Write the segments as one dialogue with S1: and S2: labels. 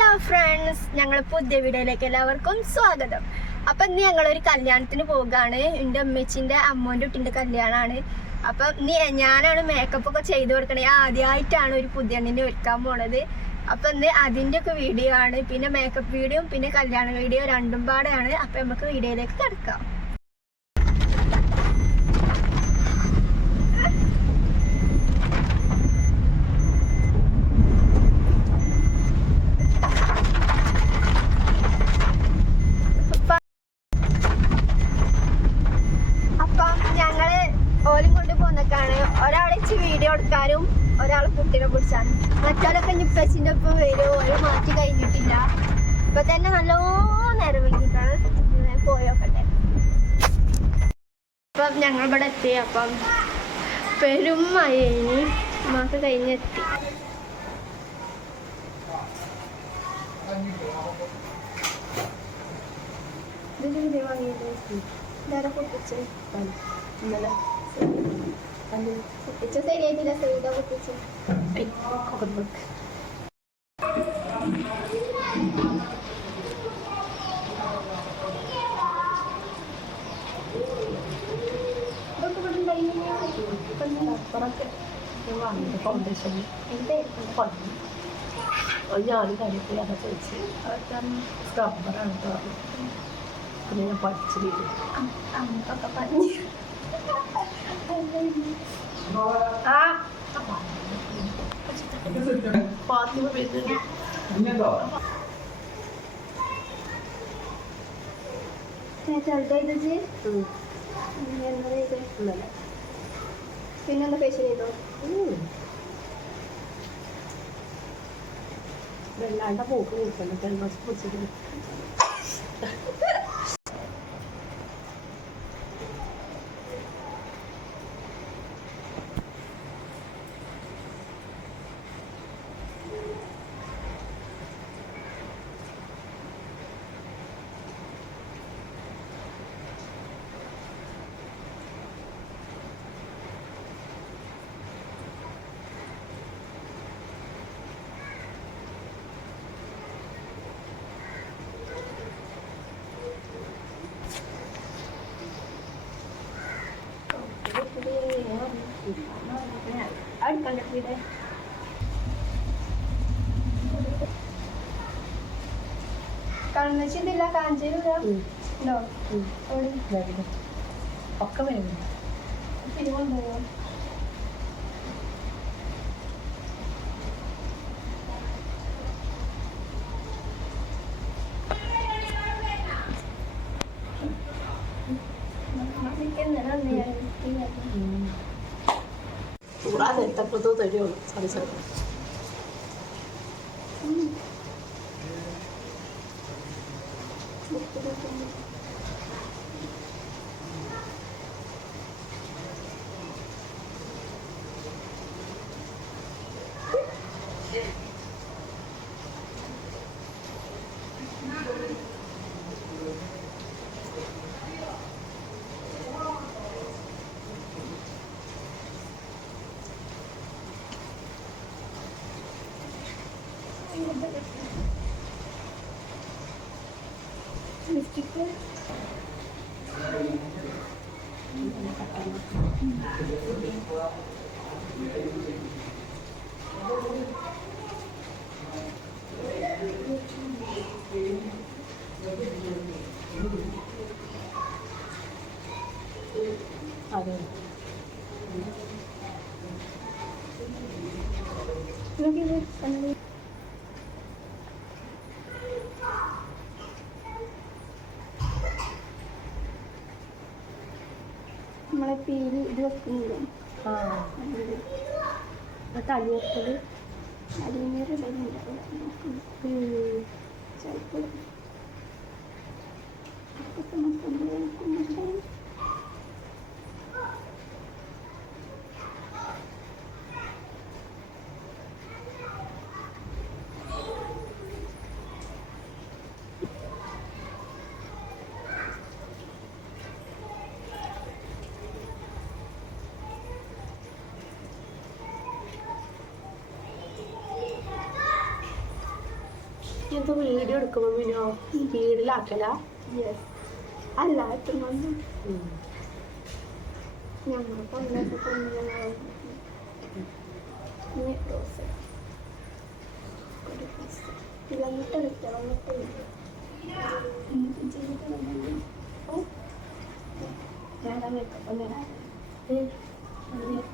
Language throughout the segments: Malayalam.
S1: ഹലോ ഫ്രണ്ട്സ് ഞങ്ങൾ പുതിയ വീഡിയോയിലേക്ക് എല്ലാവർക്കും സ്വാഗതം. അപ്പം ഇന്ന് ഒരു കല്യാണത്തിന് പോവുകയാണ്. എന്റെ അമ്മച്ചിന്റെ അമ്മോന്റെ കുട്ടിന്റെ കല്യാണമാണ്. അപ്പം ഇനി ഞാനാണ് മേക്കപ്പ് ഒക്കെ ചെയ്ത് കൊടുക്കണേ. ആദ്യമായിട്ടാണ് ഒരു പുതിയ അണ്ണിനെ ഒരുക്കാൻ പോണത്. അപ്പം ഇന്ന് അതിന്റെ ഒക്കെ വീഡിയോ ആണ്. പിന്നെ മേക്കപ്പ് വീഡിയോയും പിന്നെ കല്യാണ വീഡിയോ രണ്ടും പാടെയാണ്. അപ്പം നമുക്ക് വീഡിയോയിലേക്ക് കിടക്കാം. അപ്പം പെരും മഴയിനി. മാസം കഴിഞ്ഞെത്തി. പൊട്ടിച്ച? ശരിയായിട്ടില്ല. സൈഡ പൊട്ടിച്ച്
S2: കൊണ്ടുവക്ക്
S1: ഇതൊക്കെ ഇവിടെ
S2: വാങ്ങിയിട്ട് ഫൗണ്ടേഷൻ
S1: എന്തായിരുന്നു
S2: പറഞ്ഞു അത് ഞാൻ കാര്യത്തിൽ അതാ ചോദിച്ച് സ്ക്രബ്ബറാണ് പറഞ്ഞു പിന്നെ ഞാൻ പഠിച്ചില്ല
S1: അമ്മക്കൊക്കെ പറഞ്ഞു
S2: ആ ഫാത്തിമ വരുന്നുണ്ട്
S1: ചെറുതായിട്ട്
S2: ഇന്നലെ
S1: പിന്നെന്താ ഫേഷ്യൽ ചെയ്തോ.
S2: വെള്ളാണ്ട പോക്ക് നിൽക്കണം ജന്മസ് പിടിച്ചിട്ട്
S1: അടുക്കണ്ടേ കണ്ണച്ചിട്ടില്ല കാഞ്ചേരില്ല
S2: ഒക്കെ
S1: ഉണ്ടോ?
S2: ഉം. पूरा देर तक
S1: तो
S2: दे रही सारी സോറി സോറി
S1: ലിപ്സ്റ്റിക്ക്
S2: അതെ
S1: നോക്കിയത് കണ്ണു നമ്മളെ പേര് ഇത് വെക്കുന്നില്ല
S2: ആ തടിയത്തത്
S1: അടിമേറ് ചിലപ്പോൾ
S2: ഇങ്ങനത്തെ വീഡിയോ എടുക്കുമ്പോൾ പിന്നെ സ്പീഡിലാക്കല
S1: എന്നിട്ട്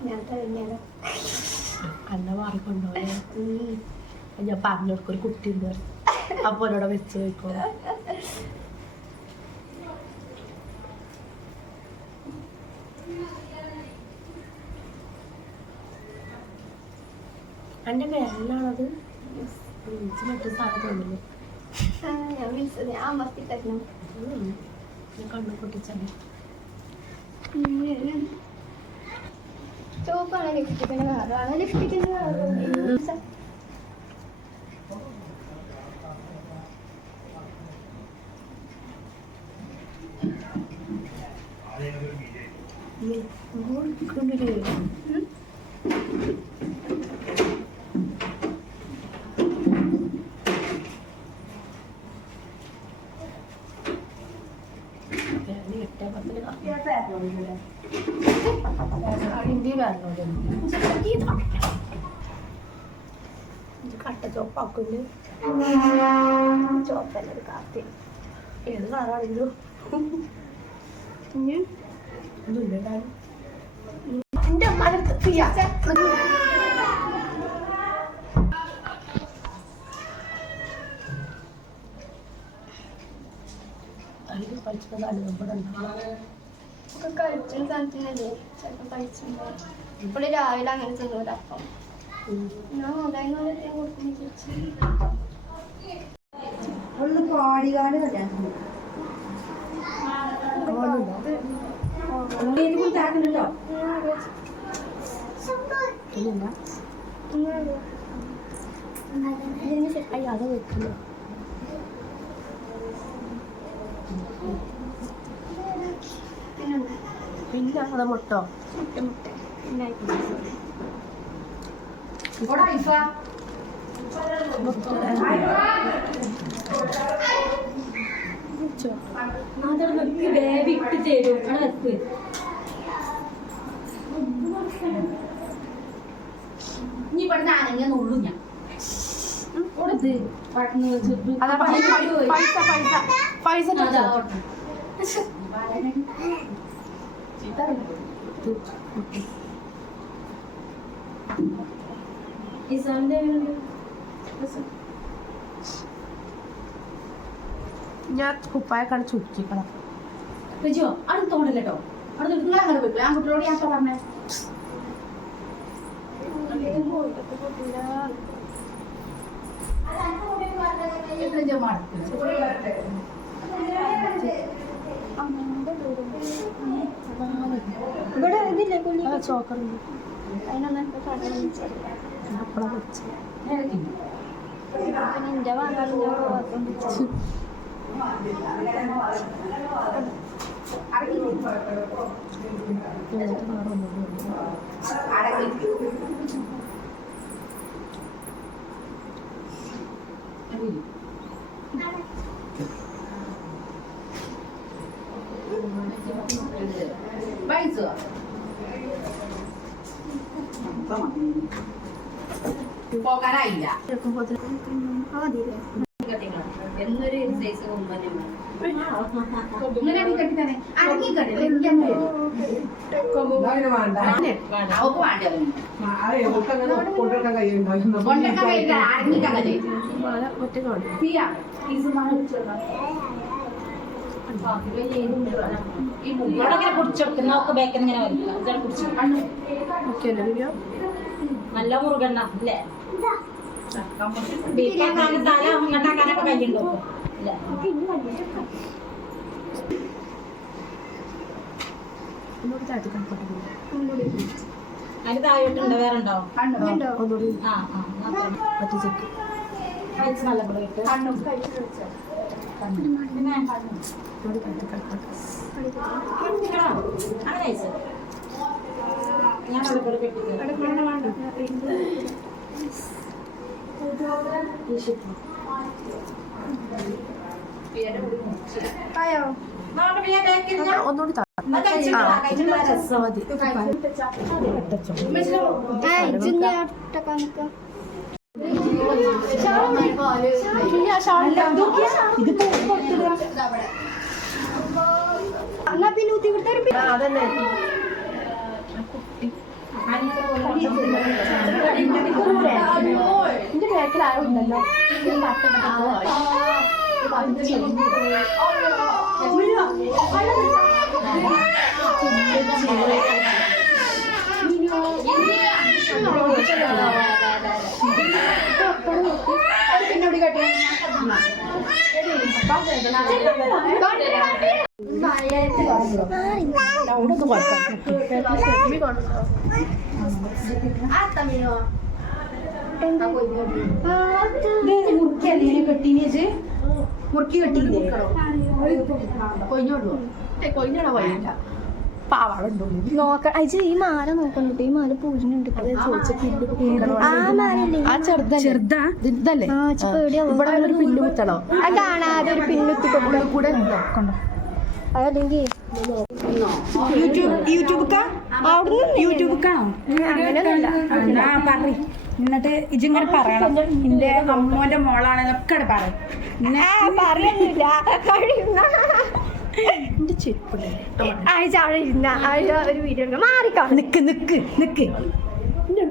S1: ഞാൻ കഴിഞ്ഞാലോ
S2: അന്ന മാറിക്കൊണ്ടോ ഞാൻ പറഞ്ഞു കൊടുക്കൊരു കുട്ടി ഉണ്ട് അപ്പൊ എന്നോട് വെച്ച് വെക്കോ. അന്റെ മേലാണത് മറ്റേ സാധനം തോന്നില്ലേ?
S1: ഞാൻ വിളിച്ചത് ഞാൻ മസ്തി തരണം
S2: കണ്ണു
S1: കളറാണ് ലിഫ്റ്റിക്കിന്റെ കളർ
S2: കട്ട ചോപ്പാക്കുന്നു
S1: ചുവപ്പല്ല കാത്തി
S2: ഏത് കളറാണെങ്കിലും ഒന്നുമില്ല എന്റെ അമ്മയുടെ തീയാ അതിന് പഠിച്ചത് അനുഭവം ഉണ്ടാവും
S1: ഒക്കെ കഴിച്ച സാധനത്തിനല്ലേ? ചിലപ്പോൾ കഴിച്ചുണ്ടോ ഇപ്പോൾ രാവിലെ അങ്ങനെ തിന്നൂല അപ്പം. ഞാൻ മൊബൈൽ നോക്കി കൊടുക്കുന്നു
S3: ഒന്ന് പാടികാട് കല്യാണം കുത്താക്കുന്നുണ്ടോ
S2: അയ്യോ അത് വെക്കില്ല പിന്നെ അത് മുട്ടോ
S3: ബേബി ഇട്ട് തരും അവിടെ വെക്ക് ഇനി ഇവിടുന്ന് ആണെങ്കിൽ നുള്ളു ഞാൻ കൊടുത്ത് പട്ടണ
S2: അതാ പൈസ പൈസ പൈസ പൈസ
S3: അതാ
S2: ഇട്ടോ.
S3: ഇസാന്റെ
S2: ഞാൻ കുപ്പായക്കാണ് ചുറ്റിക്കണം
S3: വിജയോ അവിടെ തോന്നില്ല കേട്ടോ അവിടെ നിങ്ങൾ അങ്ങനെ പോയിക്കോ ആ കുട്ടിയോട് ഞാൻ പറഞ്ഞേ
S1: ഇവിടെ ഇതില്ലേ
S2: ആ ചോക്കറുണ്ട്
S1: അതിനൊന്നും
S2: അപ്പളാ വെച്ച്
S1: അപ്പൊ നിന്റെ വാങ്ങാനുള്ള റോസും വിളിച്ചത്
S2: എന്നിട്ട് വേറെ ഒന്നും
S3: പോകാനായില്ല
S1: മതിയില്ലേ
S3: എന്നൊരു സൈസ് ഇങ്ങനെ കെട്ടി തന്നെ അടങ്ങി കെട്ടില്ല അവക്ക് വേണ്ട കൊണ്ടൊക്കെ കഴിയില്ല അടങ്ങിക്കല്ലേ
S2: മഴ ഒറ്റ
S3: ഈ
S4: പിടിച്ചെടുക്കുന്ന ഒക്കെ ബേക്കൻ ഇങ്ങനെ പിടിച്ചു നല്ല മുറുകണ്ണ അല്ലേ അതിന് താഴോട്ടുണ്ട് വേറെ ഉണ്ടോ ആ ആ എന്നാ
S2: ചെക്ക്
S4: കഴിച്ച് നല്ല പോലെ ഇട്ട്
S1: കണ്ണും കഴിച്ചു വെച്ചോ
S4: പിന്നെ കണ്ണു.
S2: ഒന്നുകൂടി താഴ്ത്തി കണക്കോട്ടെ
S4: ഇങ്ങടാ. ആണ് കഴിച്ചത് ഞാൻ അവിടെ
S1: നിൽക്കാം എന്നാ പിന്നെ ഊത്തി കൊടുത്ത ഒരു
S2: ആ, അതന്നെ. എന്റെ ബാക്കിൽ ആരും ഉണ്ടല്ലോ. അവിടെ ഒന്ന്
S3: മുറുക്കി കെട്ടിയില്ലേ
S2: കൊഞ്ഞോടുവോ കൊഞ്ഞോടാ വയ്യ പാവാടുണ്ടോ
S1: നോക്ക അജി ഈ മാല നോക്കണ്ട ഈ മാല പൂരിനുണ്ട്
S2: ചെറുതല്ലേ ഇവിടെ ഒരു കുത്തണോ
S1: ആ കാണാതെ ഒരു പിന്നുത്തി കൊടുക്കണം അതല്ലെങ്കിൽ
S3: യൂട്യൂബ് യൂട്യൂബ് യൂട്യൂബ് എന്നാ പറ എന്നിട്ട് ഇജിങ്ങനെ പറയണം. എന്റെ അമ്മോന്റെ മോളാണെന്നൊക്കെ പറയും.
S1: പറയുന്നില്ല
S2: എന്റെ ചെരുപ്പില്ലേ
S1: ആഴ്ച അവിടെ ഇരുന്ന ആഴ്ച ഒരു വീഡിയോ മാറിക്കാം.
S3: നിക്ക് നിക്ക് നിക്ക്.
S2: എന്റെ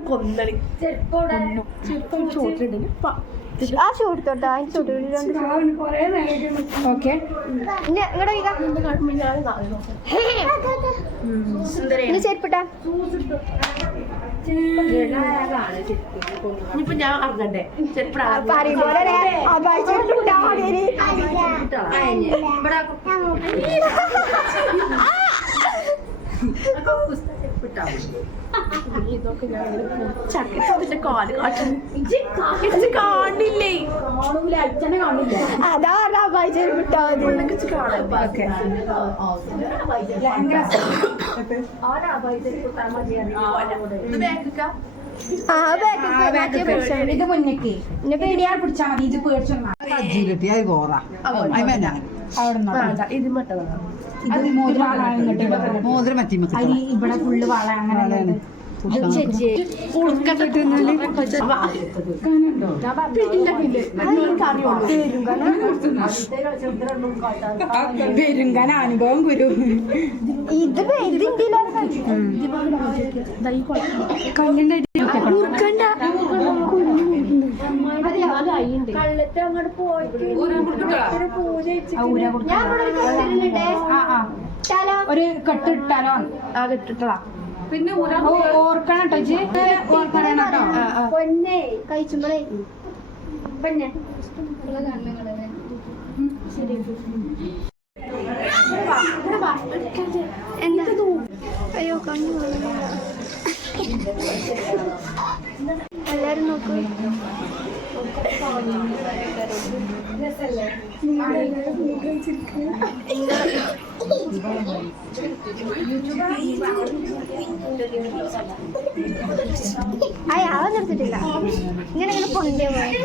S2: ചെരുപ്പ്
S1: ആ ഷൂ എടുത്തോട്ടോ അതിന് രണ്ട്
S3: ഓക്കെ
S1: ഇങ്ങടെ ഇനി ചെരുപ്പിട്ടാ
S2: ഇനിയിപ്പൊ ഇതൊക്കെ ഞാൻ ചക്കിന്റെ കാൽ ഇത് കാണില്ലേ?
S1: അതാ പറഞ്ഞ ആ ബൈ
S2: ഇത്.
S3: ഇത് മുന്നേക്ക്. മതി. പേടിച്ചോ ഇവിടെ ഫുള്ള് വള അങ്ങനെ പെരുങ്കന അനുഭവം ഗുരു
S1: ഇത്
S3: കണ്ണിന്റെ
S1: മുറുക്കണ്ട ഞാൻ ഇവിടെ ഒരു കണ്ടിരുന്നുണ്ടേ.
S3: ആ ആ
S1: ഇട്ടാലോ?
S3: ഒരു കെട്ടിട്ടാലോ
S2: ആ കിട്ടിട്ടതാ
S3: പിന്നെ ഓർക്കണം കേട്ടോ ഓർക്കണം കേട്ടോ
S1: പൊന്നെ കഴിച്ചുമ്പോഴേ പൊന്നെ എന്താ അയ്യോ കണ്ണു. എല്ലാരും നോക്കൂ. അവൻ നിർത്തിട്ടില്ല ഇങ്ങനെ ഇങ്ങനെ പൊണ്ടേ പോയി.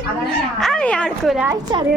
S1: ആ എടുക്കൂല. അയച്ചറിയ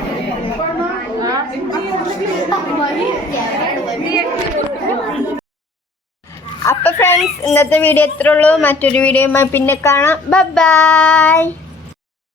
S1: അപ്പൊ ഫ്രണ്ട്സ് ഇന്നത്തെ വീഡിയോ എത്ര ഉള്ളൂ. മറ്റൊരു വീഡിയോ പിന്നെ കാണാം. ബൈ